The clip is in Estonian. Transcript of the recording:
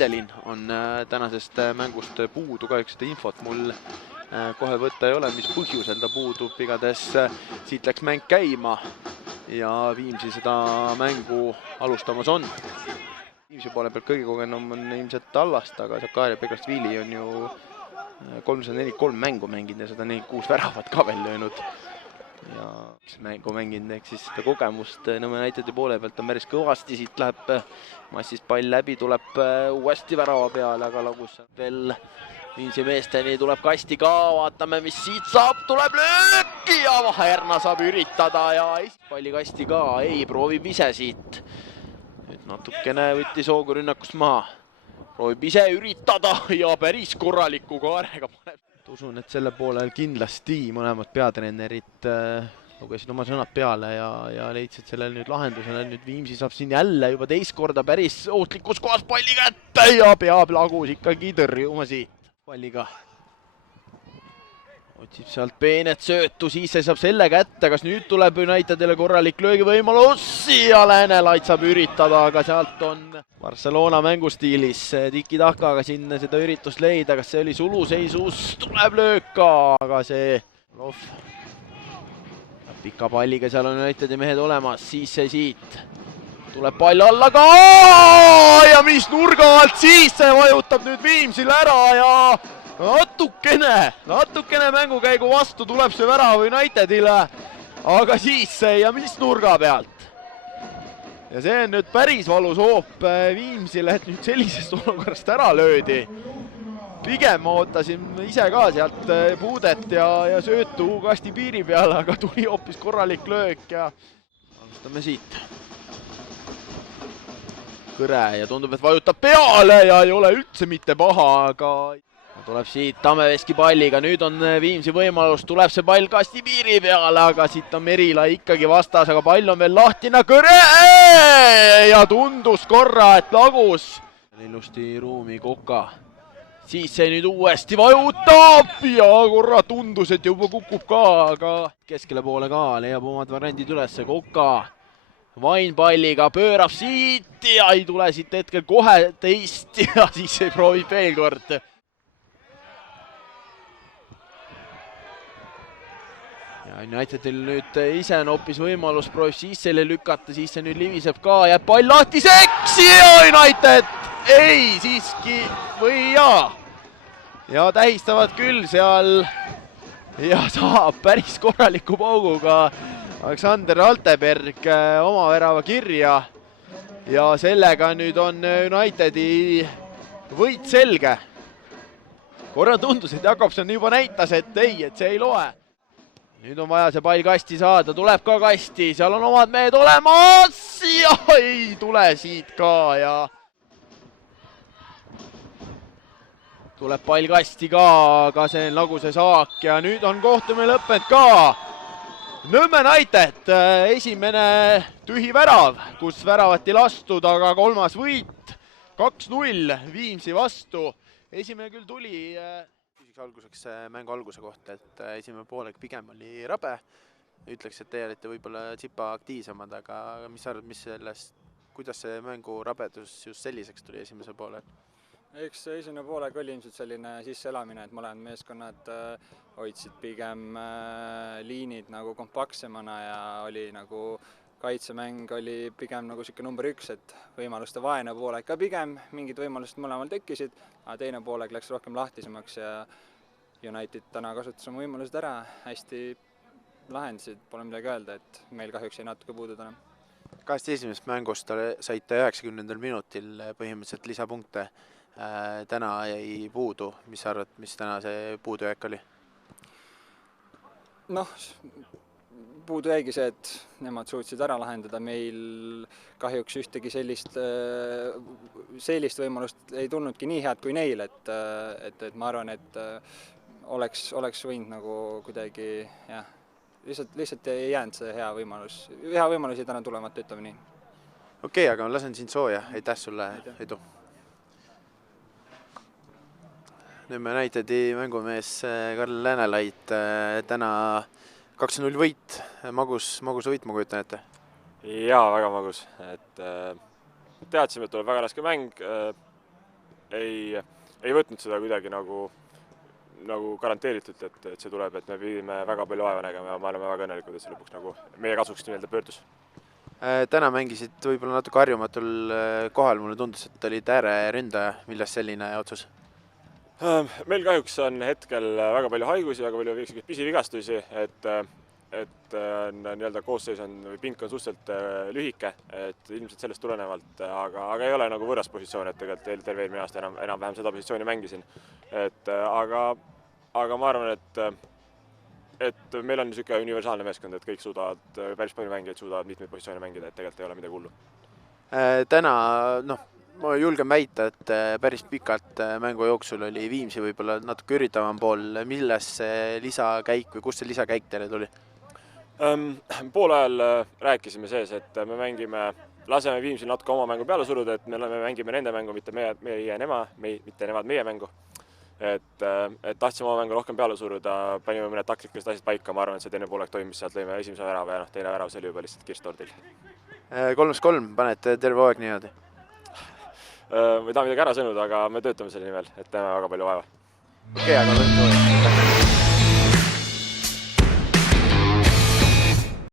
Vendelin on tänasest mängust puudu, kahjuks seda infot mul kohe võtta ei ole, mis põhjusel ta puudub, igatahes siit läks mäng käima ja Viimsi seda mängu alustamas on. Viimsi poole pealt kõige kogenum on ilmselt Tallast, aga Sakaria Pegrastvili on ju 343 mängu mänginud ja 146 väravat ka veel löönud. Ja mängu mänginud, ehk siis seda kogemust Nõmme Unitedi poole pealt on päris kõvasti, siit läheb Massis pall läbi, tuleb uuesti värava peale, aga lagus veel Viimsi meesteni, tuleb kasti ka, vaatame, mis siit saab, tuleb löök ja Vaherna saab üritada ja palli kasti ka, ei, proovib ise siit. Nüüd natukene võttis hoogu rünnakust maha, proovib ise üritada ja päris korraliku kaarega paneb. Usun, et selle poolel kindlasti mõlemad peatreenerid lugesid oma sõnad peale ja leidsid sellel nüüd lahendusele. Nüüd Viimsi saab siin jälle juba teist korda päris ohtlikus kohas palli kätte ja peab lagus ikkagi tõrjuma siit palliga. Otsib sealt peenet söötu, siis saab selle kätte, kas nüüd tuleb Unitedile korralik löögivõimalus ja Lääne-Lait saab üritada, aga sealt on Barcelona mängustiilis tiki-takaga siin seda üritust leida, kas see oli suluseisus, tuleb löök ka, aga see Lov pika palliga, seal on Unitedi mehed olemas, siis see siit tuleb pall alla ka ja mis nurga alt, siis see vajutab nüüd Viimsile ära ja natukene mängukäigu vastu tuleb see värav Unitedile, aga siis see ja mis nurga pealt. Ja see on nüüd päris valus hoop Viimsile, et nüüd sellisest olukorrast ära löödi. Pigem ootasin ise ka sealt puudet ja söötu kasti piiri peale, aga tuli hoopis korralik löök ja alustame siit. Kõre ja tundub, et vajutab peale ja ei ole üldse mitte paha, aga tuleb siit Tammeveski palliga, nüüd on Viimsi võimalus, tuleb see pall kasti piiri peale, aga siit on Merila ikkagi vastas, aga pall on veel lahtina, Kõre ja tundus korra, et lagus. Ilusti ruumi Koka, siis see nüüd uuesti vajutab ja korra tundus, et juba kukub ka, aga keskele poole ka leiab omad variandid üles, Koka Vain palliga pöörab siit ja ei tule siit hetkel kohe teist ja siis ei proovi veel kord. Ja Unitedil nüüd ise on hoopis võimalus, proovib siis selle lükata, siis see nüüd liviseb ka, jääb pall lahtiseks ja United ei siiski või jaa. Ja tähistavad küll seal ja saab päris korraliku pauguga Aleksander Alteberg oma värava kirja ja sellega nüüd on Unitedi võit selge. Korra tundus, et Jakobson juba näitas, et ei, et see ei loe. Nüüd on vaja see pall kasti saada, tuleb ka kasti, seal on omad mehed olemas ja ei tule siit ka ja tuleb pall kasti ka, aga see on laguse saak ja nüüd on kohtumine lõppenud ka. Nõmme United esimene tühi värav, kus väravati lastud, aga kolmas võit 2-0 Viimsi vastu. Esimene küll tuli alguseks mängu alguse kohta, et esimene poolek pigem oli rabe. Ütleks, et teie olite võib-olla tsipa aktiivsemad, aga mis arvad, mis sellest, kuidas see mängu rabedus just selliseks tuli esimese poole? Eks esimene poolega oli ilmselt selline sisseelamine, et mõlemad meeskonnad hoidsid pigem liinid nagu kompaktsemana ja oli nagu kaitsemäng oli pigem nagu siuke number 1, et võimaluste vaene poolek ka pigem, mingid võimalused mõlemal tekkisid, aga teine poolek läks rohkem lahtisemaks ja United täna kasutas oma võimalused ära, hästi lahendasid, pole midagi öelda, et meil kahjuks jäi natuke puudu täna. Kahest esimesest mängust saite 90. minutil põhimõtteliselt lisapunkte. Täna jäi puudu, mis arvad, mis täna see puudujääk oli? Noh, puudu jäigi see, et nemad suutsid ära lahendada, meil kahjuks ühtegi sellist võimalust ei tulnudki nii head kui neil, et ma arvan, et oleks võinud nagu kuidagi, jah, lihtsalt ei jäänud see hea võimalus jäi täna tulemata, ütleme nii. Okei, aga ma lasen sind sooja, aitäh sulle, edu! Nõmme Unitedi mängumees Karl Lääne-Lait, täna 2-0 võit, magus võit, ma kujutan ette? Jaa, väga magus. Teadsime, et tuleb väga raske mäng. ei võtnud seda kuidagi nagu garanteeritud, et see tuleb, et me pidime väga palju vaeva nägema ja me oleme väga õnnelikud, et see lõpuks nagu meie kasuks pöördus. Täna mängisid võib-olla natuke harjumatul kohal, mulle tundus, et olid ääreründaja, millest selline otsus? Meil kahjuks on hetkel väga palju haigusi, väga palju pisivigastusi, et nii-öelda koosseis või pink on suhteliselt lühike, et ilmselt sellest tulenevalt, aga ei ole nagu võõras positsioon, et tegelikult terve eelmine aasta enam-vähem seda positsiooni mängisin. Aga ma arvan, et meil on niisugune universaalne meeskond, et kõik suudavad, päris palju mängijaid suudavad mitmeid positsioone mängida, et tegelikult ei ole midagi hullu. Täna, ma julgen väita, et päris pikalt mängu jooksul oli Viimsi võib-olla natuke üritavam pool. Milles see lisakäik või kust see lisakäik teile tuli? Pool ajal rääkisime sees, et me laseme Viimsil natuke oma mängu peale suruda, et me mängime nende mängu, mitte nemad meie mängu. Et tahtsime oma mängu rohkem peale suruda, panime mõned taktikalised asjad paika, ma arvan, et see teine poolek toimis, sealt lõime esimese värava ja teine värav, see oli juba lihtsalt kirstordil. 3-3 panete terve aeg niimoodi? Me ei taha midagi ära sõnud, aga me töötame selle nimel, et teeme väga palju vaeva. Okei, aga